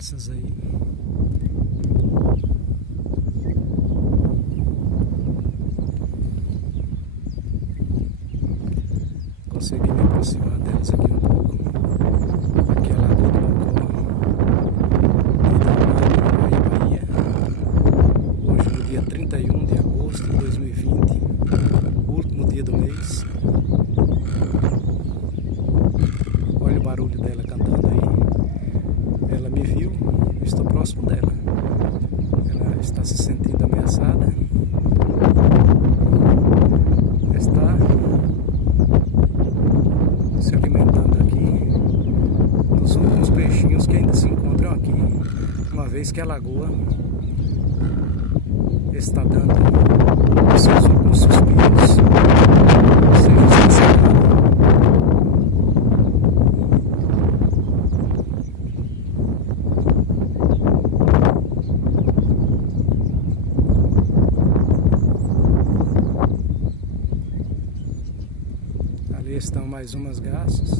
garças aí. Consegui me aproximar delas aqui um pouco. Aqui é a Lagoa do Mocó, Bahia. Hoje no dia 31 de agosto de 2020, último dia do mês. Olha o barulho dela cantando aí. Ela me viu, eu estou próximo dela. Ela está se sentindo ameaçada. Está se alimentando aqui dos últimos peixinhos que ainda se encontram aqui, uma vez que a lagoa está dando os seus últimos suspiros, ou seja, está secando. Ali estão mais umas garças.